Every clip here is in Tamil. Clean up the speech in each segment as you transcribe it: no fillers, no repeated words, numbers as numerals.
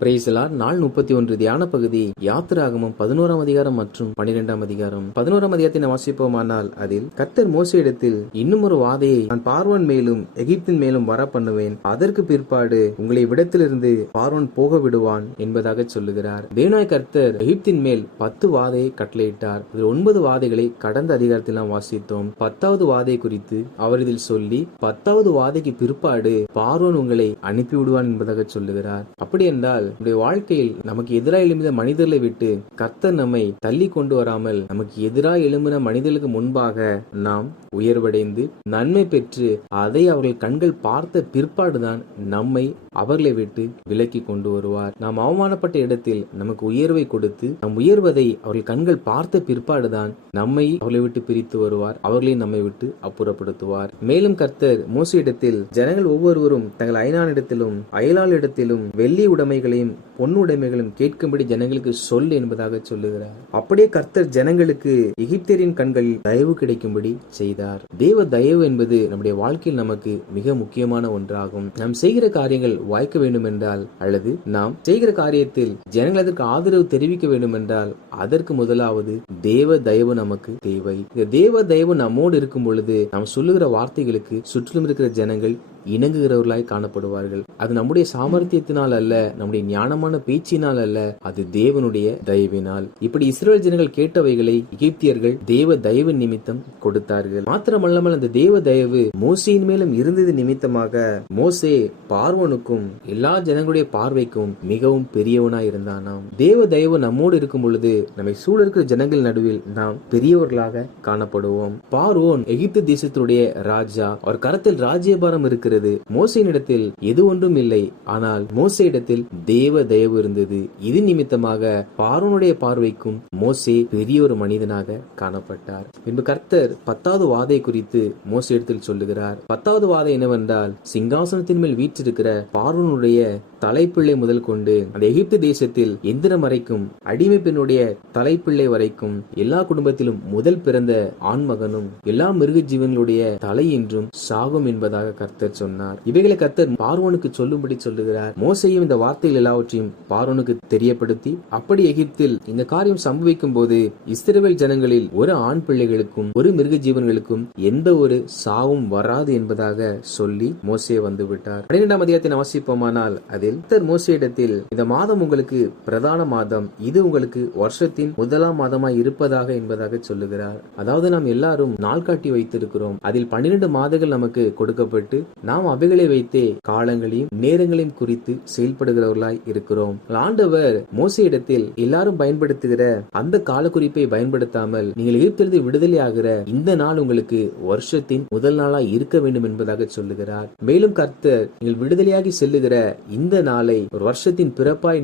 பிரைசலார் நாள் 31 தியான பகுதி யாத்திராகமம் 11ஆம் அதிகாரம் மற்றும் 12ஆம் அதிகாரம். 11ஆம் அதிகாரத்தை நாம் வாசிப்போமானால் அதில் கர்த்தர் மோசேயிடத்தில் இன்னும் ஒரு வாதையை நான் பார்வோன் மேலும் எகிப்தின் மேலும் வர பண்ணுவேன், அதற்கு பிற்பாடு உங்களை விடத்திலிருந்து பார்வோன் போக விடுவான் என்பதாக சொல்லுகிறார். தேவனாய் கர்த்தர் எகிப்தின் மேல் 10 வாதையை கட்டளையிட்டார். 9 வாதைகளை கடந்த அதிகாரத்தில் நாம் வாசித்தோம். 10வது வாதை குறித்து அவர் இதில் சொல்லி 10வது வாதைக்கு பிற்பாடு பார்வோன் உங்களை அனுப்பிவிடுவான் என்பதாக சொல்லுகிறார். அப்படி என்றால் நம்முடைய வாழ்க்கையில் நமக்கு எதிராக எழும்பின மனிதர்களை விட்டு கர்த்தர் நம்மை தள்ளி கொண்டு வராமல் நமக்கு எதிராக எழும்பின மனிதர்களுக்கு முன்பாக நாம் உயர்வடைந்து நன்மை பெற்று அதை அவர்கள் கண்கள் பார்த்த பிற்பாடுதான் நம்மை அவர்களை விட்டு விலக்கி கொண்டு வருவார். நாம் அவமானப்பட்ட இடத்தில் நமக்கு உயர்வை கொடுத்து நம் உயர்வதை அவர்கள் கண்கள் பார்த்த பிற்பாடுதான் நம்மை அவர்களை விட்டு பிரித்து வருவார், அவர்களை நம்மை விட்டு அப்புறப்படுத்துவார். மேலும் கர்த்தர் மோசேயிடத்தில் ஜனங்கள் ஒவ்வொருவரும் தங்கள் அயனானிடத்திலும் அயலாளிடத்திலும் வெள்ளி உடைமைகளையும் பொன் உடைமைகளும் கேட்கும்படி ஜனங்களுக்கு சொல் என்பதாக சொல்லுகிறார். அப்படியே கர்த்தர் ஜனங்களுக்கு எகிப்தியரின் கண்களில் தயவு கிடைக்கும்படி செய்தார். தேவ தயவு என்பது நம்முடைய வாழ்க்கையில் நமக்கு மிக முக்கியமான ஒன்றாகும். நாம் செய்கிற காரியங்கள் வாய்க்க வேண்டும் என்றால் அல்லது நாம் செய்கிற காரியத்தில் ஜனங்கள் அதற்கு ஆதரவு தெரிவிக்க வேண்டும் என்றால் அதற்கு முதலாவது தேவ தயவு நமக்கு தேவை. இந்த தேவ தயவு நம்மோடு இருக்கும் பொழுது நாம் சொல்லுகிற வார்த்தைகளுக்கு சுற்றிலும் இருக்கிற ஜனங்கள் இணங்குகிறவர்களாய் காணப்படுவார்கள். அது நம்முடைய சாமர்த்தியத்தினால் அல்ல, நம்முடைய ஞானமான பேச்சினால் அல்ல, அது தேவனுடைய தயவினால். இப்படி இஸ்ரவேல் ஜனங்கள் கேட்டவைகளை எகிப்தியர்கள் தேவ தயவு நிமித்தம் கொடுத்தார்கள். மாத்திரமல்லாமல் அந்த தேவ தயவு மோசேயின் மேலும் இருந்தது நிமித்தமாக மோசே பார்வோனுக்கும் எல்லா ஜனங்களுடைய பார்வைக்கும் மிகவும் பெரியவனாய் இருந்தானாம். தேவ தயவு நம்மோடு இருக்கும் பொழுது நம்மை சூழ இருக்கிற ஜனங்கள் நடுவில் நாம் பெரியவர்களாக காணப்படுவோம். பார்வோன் எகிப்து தேசத்தினுடைய ராஜா, அவர் கரத்தில் ராஜ்யபாரம் இருக்கிறது. மோசேயினிடத்தில் எது ஒன்றும் இல்லை, ஆனால் மோசேயிடத்தில் தேவ தயவு இருந்தது. இது நிமித்தமாக பார்வோனுடைய பார்வைக்கும் மோசே பெரிய ஒரு மனிதனாக காணப்பட்டார். பின்பு கர்த்தர் 10வது வாதை குறித்து மோசேயிடத்தில் சொல்லுகிறார். 10வது வாதை என்னவென்றால், சிங்காசனத்தின் மேல் வீற்றிருக்கிற பார்வோனுடைய தலைப்பிள்ளை முதல் கொண்டு அந்த எகிப்து தேசத்தில் எந்திரம் வரைக்கும் அடிமை பெண்ணுடைய தலைப்பிள்ளை வரைக்கும் எல்லா குடும்பத்திலும் முதல் பிறந்த ஆண்மகனும் எல்லா மிருக ஜீவன்களுடைய தலை என்றும் சாகும் என்பதாக கர்த்தர் சொன்னார். இவைகளை கர்த்தர் பார்வோனுக்கு சொல்லும்படி சொல்லுகிறார். மோசேயும் இந்த வார்த்தைகள் எல்லாவற்றையும் பார்வோனுக்கு தெரியப்படுத்தி, அப்படி எகிப்தில் இந்த காரியம் சம்பவிக்கும் போது இஸ்ரவேல் ஜனங்களில் ஒரு ஆண் பிள்ளைகளுக்கும் ஒரு மிருக ஜீவன்களுக்கும் எந்த ஒரு சாவும் வராது என்பதாக சொல்லி மோசே வந்து விட்டார். 12ஆம் அதிகாரத்தை வாசிப்போமானால் அதில் கர்த்தர் மோசேயிடத்தில் இந்த மாதம் உங்களுக்கு பிரதான மாதம், இது உங்களுக்கு வருஷத்தின் முதலாம் மாதமாய் இருப்பதாக என்பதாக சொல்லுகிறார். அதாவது நாம் எல்லாரும் நாள் காட்டி வைத்திருக்கிறோம். அதில் 12 மாதங்கள் நமக்கு கொடுக்கப்பட்டு நாம் அவைகளை வைத்தே காலங்களையும் நேரங்களையும் குறித்து செயல்படுகிறவர்களாய் இருக்கிறோம். ஆண்டவர் மோசேயிடத்தில் எல்லாரும் பயன்படுத்துகிற அந்த கால குறிப்பை பயன்படுத்தாமல் நீங்கள் எகிப்திலிருந்து விடுதலை ஆகிற இந்த நாள் உங்களுக்கு வருஷத்தின் முதல் நாளாய் இருக்க வேண்டும் என்பதாக சொல்லுகிறார். மேலும் கர்த்தர் நீங்கள் விடுதலையாகி செல்லுகிற இந்த நாளை ஒரு வருஷத்தின் பிறப்பாய்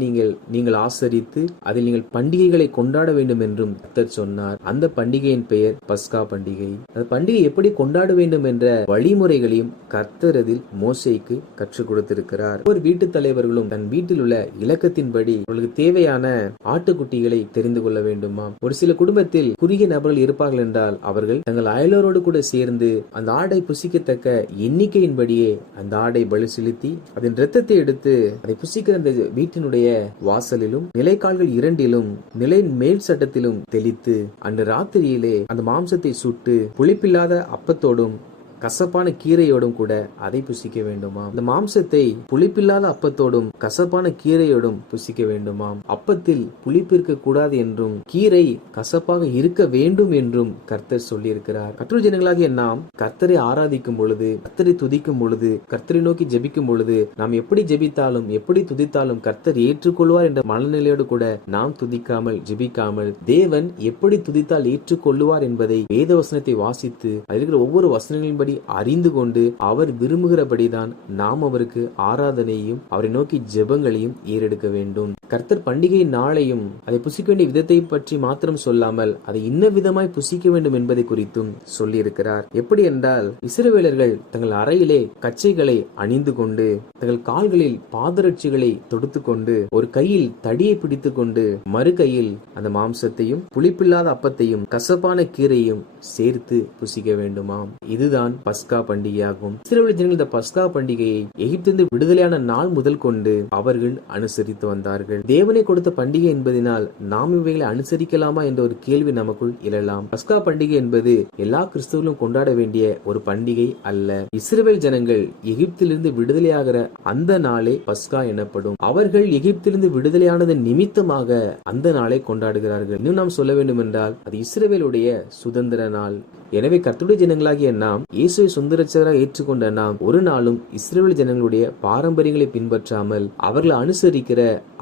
நீங்கள் ஆசரித்து அதில் நீங்கள் பண்டிகைகளை கொண்டாட வேண்டும் என்றும் கர்த்தர் சொன்னார். அந்த பண்டிகையின் பெயர் பஸ்கா பண்டிகை. அந்த பண்டிகை எப்படி கொண்டாட வேண்டும் என்ற வழிமுறைகளையும் கர்த்தர் அதில் மோசேக்கு கற்றுக் கொடுத்திருக்கிறார். ஒவ்வொரு வீட்டு தலைவர்களும் தன் வீட்டில் உள்ள இலக்கத்தின்படி அவர்களுக்கு தேவையான ஆட்டுக்குட்டிகளை தெரிந்து கொள்ள வேண்டுமா? ஒரு சில குடும்பத்தில் குறுகிய நபர்கள் இருப்பார்கள் என்றால் அவர்கள் தங்கள் அயலோரோடு கூட சேர்ந்து அந்த ஆடை புசிக்கத்தக்க எண்ணிக்கையின்படியே அந்த ஆடை பலி செலுத்தி அதன் இரத்தத்தை எடுத்து அதை புசிக்கிற அந்த வீட்டினுடைய வாசலிலும் நிலைக்கால்கள் இரண்டிலும் நிலை மேல் சட்டத்திலும் தெளித்து அன்று ராத்திரியிலே அந்த மாம்சத்தை சுட்டு புளிப்பில்லாத அப்பத்தோடும் கசப்பான கீரையோடும் கூட அதை புசிக்க வேண்டுமா? இந்த மாம்சத்தை புளிப்பில்லாத அப்பத்தோடும் கசப்பான கீரையோடும் புசிக்க வேண்டுமாம். அப்பத்தில் புளிப்பு இருக்க கூடாது என்றும் கீரை கசப்பாக இருக்க வேண்டும் என்றும் கர்த்தர் சொல்லி இருக்கிறார். கர்த்தருடைய ஜனங்களாகிய நாம் கர்த்தரை ஆராதிக்கும் பொழுது, கர்த்தரை துதிக்கும் பொழுது, கர்த்தரை நோக்கி ஜெபிக்கும் பொழுது நாம் எப்படி ஜெபித்தாலும் எப்படி துதித்தாலும் கர்த்தர் ஏற்றுக்கொள்வார் என்ற மனநிலையோடு கூட நாம் துதிக்காமல் ஜெபிக்காமல் தேவன் எப்படி துதித்தால் ஏற்றுக்கொள்ளுவார் என்பதை வேத வசனத்தை வாசித்து அதில் இருக்கிற ஒவ்வொரு வசனங்களின் அறிந்து கொண்டு அவர் விரும்புகிறபடிதான் நாம் அவருக்கு ஆராதனையும் அவரை நோக்கி ஜெபங்களையும் ஏறெடுக்க வேண்டும். கர்த்தர் பண்டிகையின் நாளையும் அதை புசிக்க வேண்டிய விதத்தை பற்றி மாத்திரம் சொல்லாமல் அதை இன்ன விதமாய் புசிக்க வேண்டும் என்பதை குறித்தும் சொல்லியிருக்கிறார். எப்படி என்றால், இஸ்ரவேலர்கள் தங்கள் அறையிலே கச்சைகளை அணிந்து கொண்டு, தங்கள் கால்களில் பாதரட்சிகளை தொடுத்து கொண்டு, ஒரு கையில் தடியை பிடித்துக் கொண்டு, மறு கையில் அந்த மாம்சத்தையும் புளிப்பில்லாத அப்பத்தையும் கசப்பான கீரையும் சேர்த்து புசிக்க வேண்டுமாம். இதுதான் பஸ்கா பண்டிகையாகும். இஸ்ரவேல் ஜனங்கள் இந்த பஸ்கா பண்டிகையை எகிப்திலிருந்து விடுதலையான நாள் முதல் கொண்டு அவர்கள் அனுசரித்து வந்தார்கள். தேவனை கொடுத்த பண்டிகை என்பதனால் நாம் இவைகளை அனுசரிக்கலாமா என்ற ஒரு கேள்வி நமக்குள் எழலாம். பஸ்கா பண்டிகை என்பது எல்லா கிறிஸ்தவர்களும் கொண்டாட வேண்டிய ஒரு பண்டிகை அல்ல. இஸ்ரவேல் ஜனங்கள் எகிப்திலிருந்து விடுதலையாகிற அந்த நாளே பஸ்கா எனப்படும். அவர்கள் எகிப்திலிருந்து விடுதலையானது நிமித்தமாக அந்த நாளை கொண்டாடுகிறார்கள். இன்னும் நாம் சொல்ல வேண்டும் என்றால், அது இஸ்ரவேலுடைய சுதந்திர நாள். எனவே கர்த்தருடைய ஜனங்களாகிய நாம், இயேசுவை சொந்த இரட்சகராக ஏற்றுக்கொண்ட நாம், ஒரு நாளும் இஸ்ரவேல் ஜனங்களுடைய பாரம்பரியங்களை பின்பற்றாமல் அவர்களை அனுசரிக்கிற,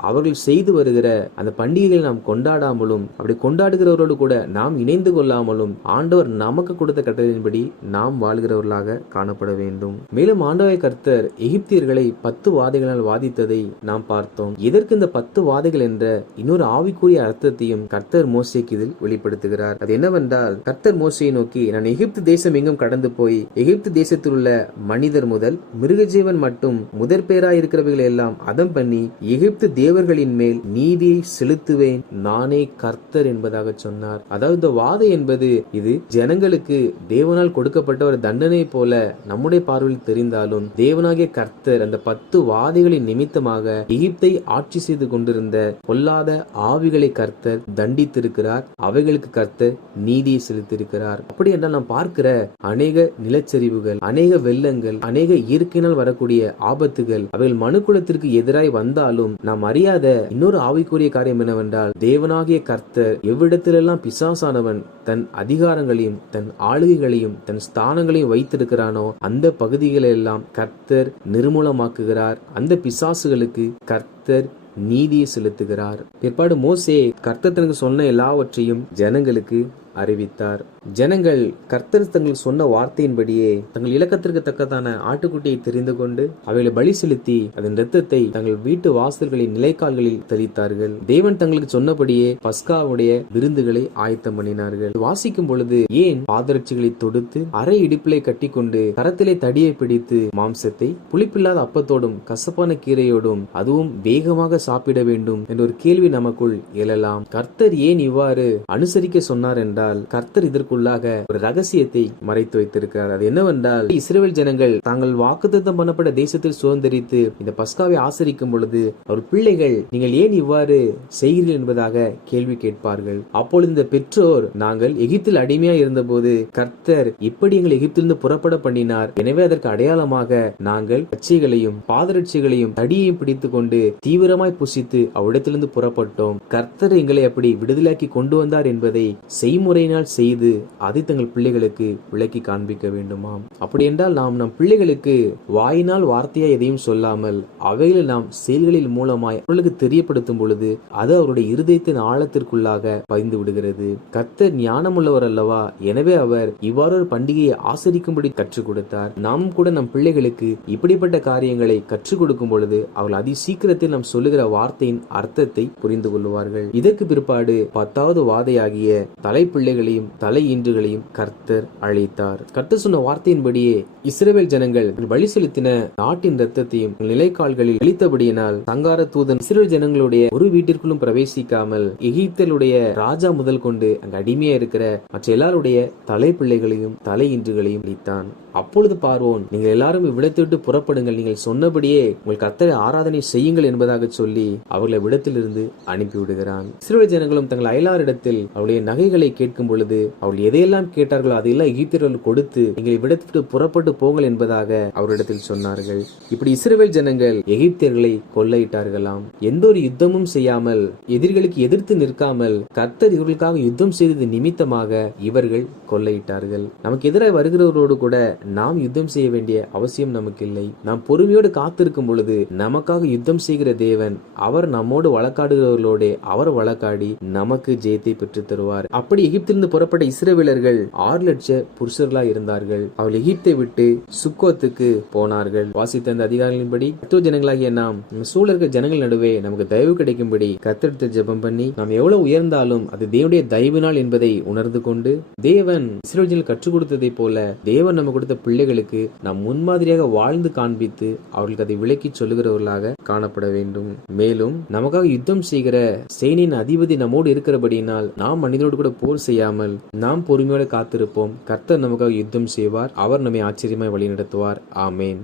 அவர்கள் செய்து வருகிற அந்த பண்டிகைகளை நாம் கொண்டாடாமலும், அப்படி கொண்டாடுகிறவர்களோடு கூட நாம் இணைந்து கொள்ளாமலும் ஆண்டவர் நமக்கு கொடுத்த கட்டளையின்படி நாம் வாழ்கிறவர்களாக காணப்பட வேண்டும். மேலும் ஆண்டவராகிய கர்த்தர் எகிப்தியர்களை 10 வாதைகளால் வாதித்ததை நாம் பார்த்தோம். எதற்கு இந்த 10 வாதைகள் என்ற இன்னொரு ஆவிக்குரிய அர்த்தத்தையும் கர்த்தர் மோசேக்கு இதில் வெளிப்படுத்துகிறார். அது என்னவென்றால், கர்த்தர் மோசேயை நோக்கி, நான் எகிப்து தேசம் எங்கும் கடந்து போய் எகிப்து தேசத்தில் உள்ள மனிதர் முதல் மிருகஜீவன் மட்டும் முதற் பேராய் இருக்கிறவைகளை எல்லாம் அதம் பண்ணி எகிப்து தேவர்களின் மேல் நீதியை செலுத்துவேன், நானே கர்த்தர் என்பதாக சொன்னார். அதாவது இந்த வாதை என்பது இது ஜனங்களுக்கு தேவனால் கொடுக்கப்பட்ட ஒரு தண்டனை போல நம்முடைய பார்வையில் தெரிந்தாலும், தேவனாகிய கர்த்தர் அந்த 10 வாதைகளின் நிமித்தமாக எகிப்தை ஆட்சி செய்து கொண்டிருந்த பொல்லாத ஆவிகளை கர்த்தர் தண்டித்திருக்கிறார். அவைகளுக்கு கர்த்தர் நீதியை செலுத்தியிருக்கிறார். அப்படி என்றால் நாம் பார்க்கிற அநேக நிலச்சரிவுகள், அநேக வெள்ளங்கள், அநேக இயற்கையினால் வரக்கூடிய ஆபத்துகள், அவைகள் மனுக்குலத்திற்கு எதிராய் வந்தாலும் நாம் அறியாத இன்னொரு ஆவிக்குரிய காரியம் என்னவென்றால், தேவனாகிய கர்த்தர் எவ்விடத்திலெல்லாம் பிசாசானவன் தன் அதிகாரங்களையும் தன் ஆளுகைகளையும் தன் ஸ்தானங்களையும் வைத்திருக்கிறானோ அந்த பகுதிகளெல்லாம் கர்த்தர் நிர்மூலமாக்குகிறார். அந்த பிசாசுகளுக்கு கர்த்தர் நீதியை செலுத்துகிறார். பிற்பாடு மோசே கர்த்தர் தனக்கு சொன்ன எல்லாவற்றையும் ஜனங்களுக்கு அறிவித்தார். ஜனங்கள் கர்த்தர் தங்கள் சொன்ன வார்த்தையின்படியே தங்கள் இலக்கத்திற்கு தக்கதான ஆட்டுக்குட்டியை தெரிந்து கொண்டு அவைகளை பலி செலுத்தி அதன் இரத்தத்தை தங்கள் வீட்டு வாசல்களின் நிலைக்கால்களில் தெளித்தார்கள். தேவன் தங்களுக்கு சொன்னபடியே பஸ்காவுடைய விருந்துகளை ஆயத்தம் பண்ணினார்கள். வாசிக்கும் பொழுது, ஏன் பாதரட்சிகளை தொடுத்து அரை இடுப்பிலை கட்டி கொண்டு கரத்திலே தடியை பிடித்து மாம்சத்தை புளிப்பில்லாத அப்பத்தோடும் கசப்பான கீரையோடும் அதுவும் வேகமாக சாப்பிட வேண்டும் என்ற ஒரு கேள்வி நமக்குள் எழலாம். கர்த்தர் ஏன் இவ்வாறு அனுசரிக்க சொன்னார் என்றால், கர்த்தர் இதற்குள்ளாக ஒரு ரகசியத்தை மறைத்து வைத்திருக்கிறார். அது என்னவென்றால், இஸ்ரவேல் ஜனங்கள் தாங்கள் வாக்குத்தத்தம் பண்ணப்பட்ட தேசத்தில் சுதந்திரித்து இந்த பஸ்காவை ஆசரிக்கும் பொழுது அவர் பிள்ளைகள், நீங்கள் ஏன் இவ்வாறு செய்கிறீர்கள் என்பதாக கேள்வி கேட்பார்கள். அப்பொழுது இந்த பெற்றோர், நாங்கள் எகிப்தில் அடிமையா இருந்தபோது கர்த்தர் இப்படி எங்கள் எகிப்திலிருந்து புறப்பட பண்ணினார், எனவே அதற்கு அடையாளமாக நாங்கள் கச்சைகளையும் பாதரட்சிகளையும் தடியையும் பிடித்துக் கொண்டு தீவிரமாய் புசித்து அவ்விடத்திலிருந்து புறப்பட்டோம். கர்த்தர் எங்களை அப்படி விடுதலையாக்கி கொண்டு வந்தார் என்பதை செய்முறையினால் செய்து அதை தங்கள் பிள்ளைகளுக்கு விளக்கி காண்பிக்க வேண்டுமாம். அப்படி என்றால் நாம் நம் பிள்ளைகளுக்கு வாயினால் வார்த்தையா எதையும் சொல்லாமல் அவைகளை நாம் செயல்களில் மூலமாய் அவர்களுக்கு தெரியப்படுத்தும் பொழுது அது அவருடைய இருதயத்தின் ஆழத்திற்குள்ளாக பதிந்து விடுகிறது. கர்த்தர் ஞானமுள்ளவர் அல்லவா, எனவே அவர் இவ்வாறு ஒரு பண்டிகையை ஆசரிக்கும்படி கற்றுக் கொடுத்தார். நாம் கூட நம் பிள்ளைகளுக்கு இப்படிப்பட்ட காரியங்களை கற்றுக் கொடுக்கும் பொழுது அவர்கள் அதி சீக்கிரத்தில் நாம் சொல்லுகிற வார்த்தையின் அர்த்தத்தை புரிந்து கொள்வார்கள். இதற்கு பிற்பாடு 10வது வாதையாகிய தலைப்பிள்ளைகளையும் தலையீன்றுகளையும் கர்த்தர் அழைத்தார். கர்த்தர் சொன்ன வார்த்தையின்படியே இஸ்ரவேல் ஜனங்கள் பலி செலுத்தின நாட்டின் ரத்தத்தையும் நிலைக்கால்களில் அளித்தபடியினால் சங்கார தூதன் இஸ்ரவேல் ஜனங்களுடைய ஒரு வீட்டிற்குள்ளும் பிரவேசிக்காமல் எகிப்திலுடைய ராஜா முதல் கொண்டு அங்கு அடிமையா இருக்கிற மற்ற எல்லாருடைய தலைப்பிள்ளைகளையும் தலையீன்றுகளையும் அளித்தான். அப்பொழுது பார்வோன், நீங்கள் எல்லாரும் இவ்விடத்தை விட்டு புறப்படுங்கள், நீங்கள் சொன்னபடியே உங்கள் கர்த்தரை ஆராதனை செய்யுங்கள் என்பதாக சொல்லி அவர்களை விடத்திலிருந்து அனுப்பிவிடுகிறான். இஸ்ரவேல் ஜனங்களும் தங்கள் அயலாரிடத்தில் அவருடைய நகைகளை கேட்கும் பொழுது அவர்கள் எதையெல்லாம் கேட்டார்களோ அதையெல்லாம் எகிப்தியர்கள் கொடுத்து நீங்கள் இவ்விடத்திற்கு புறப்பட்டு போங்கள் என்பதாக அவரிடத்தில் சொன்னார்கள். இப்படி இஸ்ரவேல் ஜனங்கள் எகிப்தியர்களை கொள்ளையிட்டார்களாம். எந்த ஒரு யுத்தமும் செய்யாமல், எதிரிகளுக்கு எதிர்த்து நிற்காமல் கர்த்தர் இவர்களுக்காக யுத்தம் செய்தது நிமித்தமாக இவர்கள் கொள்ளையிட்டார்கள். நமக்கு எதிராக வருகிறவரோடு கூட நாம் யுத்தம் செய்ய வேண்டிய அவசியம் நமக்கு இல்லை. நாம் பொறுமையோடு காத்திருக்கும் பொழுது நமக்காக யுத்தம் செய்கிற தேவன் அவர் நம்மோடு வழக்காடுகிறவர்களோட அவர் வழக்காடி நமக்கு ஜெயத்தை பெற்று தருவார். அப்படி எகிப்திலிருந்து புறப்பட்ட இஸ்ரவேலர்கள் 6 லட்ச புருஷர்களா இருந்தார்கள். அவர்கள் எகிப்தை விட்டு சுக்கோத்துக்கு போனார்கள். வாசித்த அந்த அதிகாரங்களின்படி கர்த்தர் ஜனங்களாகிய நாம் சூழல்கள் ஜனங்கள் நடுவே நமக்கு தயவு கிடைக்கும்படி கர்த்தரிடத்தில் ஜெபம் பண்ணி நாம் எவ்வளவு உயர்ந்தாலும் அது தேவனுடைய தயவினால் என்பதை உணர்ந்து கொண்டு தேவன் இஸ்ரவேலர்கள் கற்றுக் கொடுத்ததை போல தேவன் நம்ம கொடுத்த பிள்ளைகளுக்கு நாம் முன்மாதிரியாக வாழ்ந்து காண்பித்து அவர்களுக்கு அதை விளக்கி சொல்லுகிறவர்களாக காணப்பட வேண்டும். மேலும் நமக்காக யுத்தம் செய்கிற சேனையின் அதிபதி நம்மோடு இருக்கிறபடியினால் நாம் மனிதனோடு கூட போர் செய்யாமல் நாம் பொறுமையோடு காத்திருப்போம். கர்த்தர் நமக்காக யுத்தம் செய்வார். அவர் நம்மை ஆச்சரியமாய் வழி நடத்துவார். ஆமேன்.